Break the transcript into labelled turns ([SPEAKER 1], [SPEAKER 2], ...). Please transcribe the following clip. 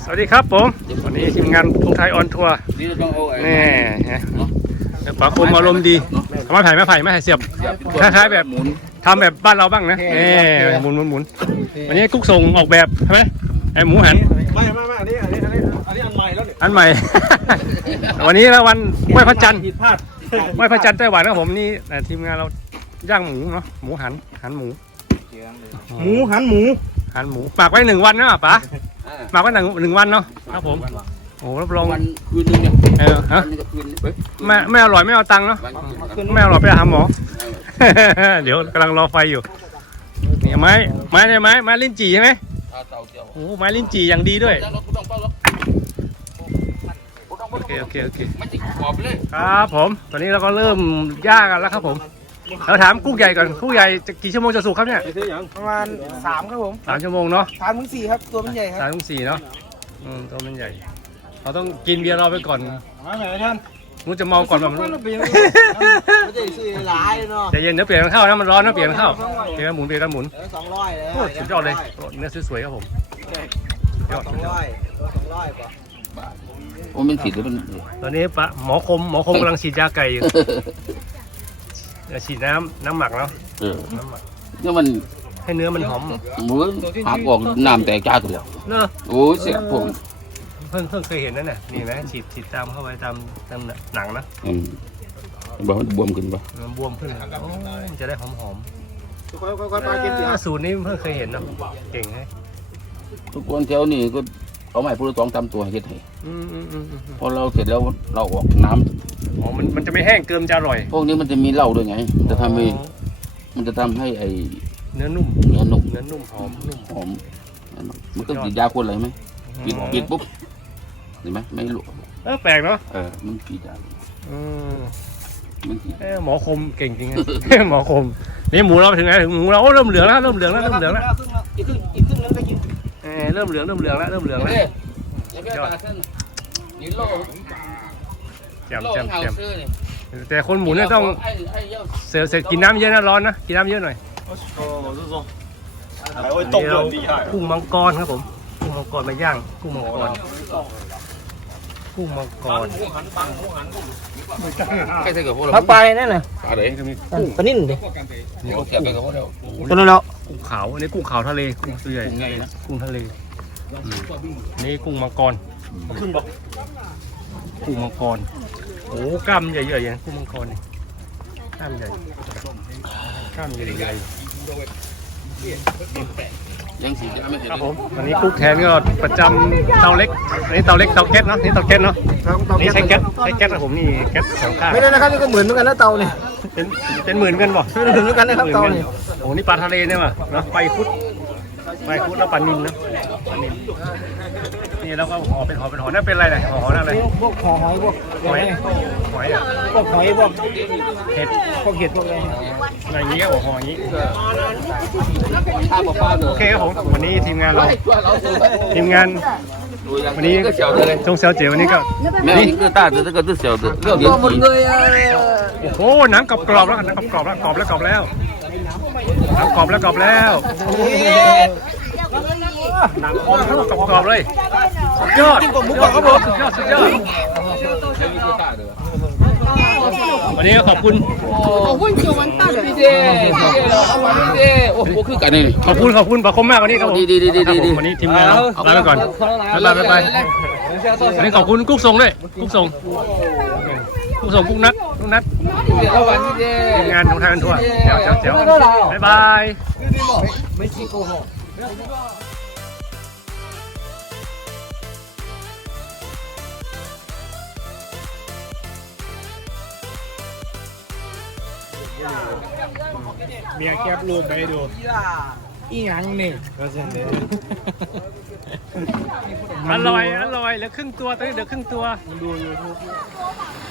[SPEAKER 1] สวัสดีครับผมวันนี้ทีมงานทุ่งไทยออนทัวร์นี่ป๋าคมอารมณ์ดีทำไม้ไผ่เสียบคล้ายๆแบบทำแบบบ้านเราบ้างนะหมุนวันนี้กุ๊กส่งออกแบบใช่ไหมไอหมูหัน
[SPEAKER 2] ไม่อันนี้อันใหม่แล้วเนี่ย
[SPEAKER 1] อันใหม่ วันนี้แล้ววันไหว้พระจันทร์ไหว้พระจันทร์ไต้หวันครับผมนี่ทีมงานเราย่างหมูเนาะหมูหันหมู
[SPEAKER 2] หันหมู
[SPEAKER 1] หมักไว้1 วันนะป๋าหมักไว้1 วันเนาะครับผมโอ้รับรอง
[SPEAKER 3] วันคืนนึงเนี่ย
[SPEAKER 1] ฮะไม่อร่อยไม่เอาตังค์เนาะไม่อร่อยไปหาหมอ เดี๋ยวกำลังรอไฟอยู่นี่ไม้ลิ้นจี่ใช่ไหมโอ้ไม้ลิ้นจี่อย่างดีด้วยโอเคครับผมตอนนี้เราก็เริ่มย่างกันแล้วครับผมเราถามกุ้งใหญ่ก่อนกุ้งใหญ่จะกี่ชั่วโมงจะสุกครับเนี่ย
[SPEAKER 2] ประมาณ3ครับผม
[SPEAKER 1] 3 ชั่วโมงเนาะ
[SPEAKER 2] 3 ถึง 4ครับตัวมันใหญ่ครับ
[SPEAKER 1] 3 ถึง 4เนาะตัวมันใหญ่เราต้องกินเบียร์เราไปก่อน
[SPEAKER 2] ท่าน
[SPEAKER 1] มึงจะเมาก่อนแบบ
[SPEAKER 2] ไม่ได้ซื้อหลายเนาะ
[SPEAKER 1] ใจเย็นเดี๋ยวเปลี่ยนกันเข้านะมันร้อนนะเปลี่ยนกันเข้าเปลี่ยนกันหมุน200เลยสุดยอดเลยเนื้อสวยๆครับผมยอด
[SPEAKER 2] 200ป่ะ
[SPEAKER 3] โอ้มันผิดหรือมัน
[SPEAKER 1] ตอนนี้ปะหมอคมกำลังฉีดยาไก่อยู่ฉีดน้ำหมักเนาะน้ำหมัก
[SPEAKER 3] เนี่ยมัน
[SPEAKER 1] ให้เนื้อมันหอม
[SPEAKER 3] หมูหักออกน้ำแตกจ้าตัวเดียว
[SPEAKER 1] เนอะ
[SPEAKER 3] โอ้เสียผม
[SPEAKER 1] เพิ่งเคยเห็นนั่นน่ะนี่นะฉีดตามเข้าไปตามหนังนะ
[SPEAKER 3] บวมขึ้นปะ
[SPEAKER 1] บวมขึ้นจะได้หอมสูตรนี้เพิ่งเคยเห็นนะเก่งไง
[SPEAKER 3] ทุกคนแถวนี้ก็เอาไม้พูดต้องทำตัวให้เห็ดให้พอเราเสร็จแล้วเราออกน้
[SPEAKER 1] ำอ๋อมันจะไม่แห้งเกินจะอร่อย
[SPEAKER 3] พวกนี้มันจะมีเหล้าด้วยไงจะทำให้มันจะทำให้ไอ
[SPEAKER 1] เนื้อนุ่มหอม
[SPEAKER 3] มันก็ติดยาคนอะไรไหมปิดปุ๊บเห็นไหมไม่รู้
[SPEAKER 1] แปลกเนาะ
[SPEAKER 3] มันปิดยา
[SPEAKER 1] หมอคมเก่งจริงหมอคมนี่หมูเราถึงไหนถึงหมูเราเริ่มเหลืองแล้ว
[SPEAKER 2] อีกครึ่งนึงก็กิน
[SPEAKER 1] เริ่มเหลืองแล้วแจ่มแต่คนหมุนเนี่ยต้องเสร็จกินน้ำเยอะนะร้อนนะกินน้ำเยอะหน่อยกุ้งมังกรครับผมกุ้งมังกรมาย่างกุ้งมังกร
[SPEAKER 2] พักไปนั่นน่ะปลานิ่นดิตัวนั้นแล้ว
[SPEAKER 1] กุ้งขาวอันนี้กุ้งขาวทะเลกุ้งตัวใหญ่กุ้งทะเลนี่กุ้งมังกรกุ้งมังกรโอ้กล้ามใหญ่ๆอย่างกุ้งมังกรนี่กล้ามใหญ่ครับผมวันนี้กุ๊กแทนก็ประจำเตาเล็กนี่เตาเล็กเตาแก๊สเนาะนี่เตาแก๊สเนาะนี่ใช้แก๊สนะผมนี่แก๊ส2 ข้าง
[SPEAKER 2] ไม่ได้นะครับนี่ก็เหมือนกันนะเตาเนี่ย
[SPEAKER 1] เป็นหมื่นกันบ่
[SPEAKER 2] เหมือนกันนะครับเตาเนี่ย
[SPEAKER 1] โอ้นี่ปลาทะเลเนี่ยว่ะนะไปคุดแล้วปลานิลนะนี่แล้วก็ห่อเป็นห่อนั่นเป็นอะไรเนี่ยห่อนั่นอะไร
[SPEAKER 2] พวกหอยพวก
[SPEAKER 1] หอยอ่ะ
[SPEAKER 2] พวกหอยพวก
[SPEAKER 1] เห็ด
[SPEAKER 2] พวกอะไร
[SPEAKER 1] อย่างเงี้ยห่ออย่างงี้โอเคครับผมวันนี้ทีมงานวันนี้จงเซลเจ๋วันนี้ก็
[SPEAKER 3] นี่ก็ตาตัวก็ตัวเสียวตัวเรื่อง
[SPEAKER 2] หมดเลย
[SPEAKER 1] โอ้หนังกรอบแล้วน้ำกรอบแล้วกรอบแล้วหนังกรอบเลยสุดยอดวันนี้ก็ขอบคุณ
[SPEAKER 3] โอ้โหคือกันนี่
[SPEAKER 1] ขอบคุณปะคมมากวันนี้ครับผม
[SPEAKER 3] ดี
[SPEAKER 1] วันนี้ทีมงานเราลาไปก่อนไปวันนี้ขอบคุณกุ๊กทรงด้วยกุ๊กทรงกุ๊กนัดทีมงานของไทยทัวร์เจ๋วบ๊ายบายเมียแคปรูปไปดู
[SPEAKER 2] อีหยังนี่
[SPEAKER 1] อร่อยเหลือครึ่งตัวตอนนี้เหลือครึ่งตัว
[SPEAKER 2] ดู YouTube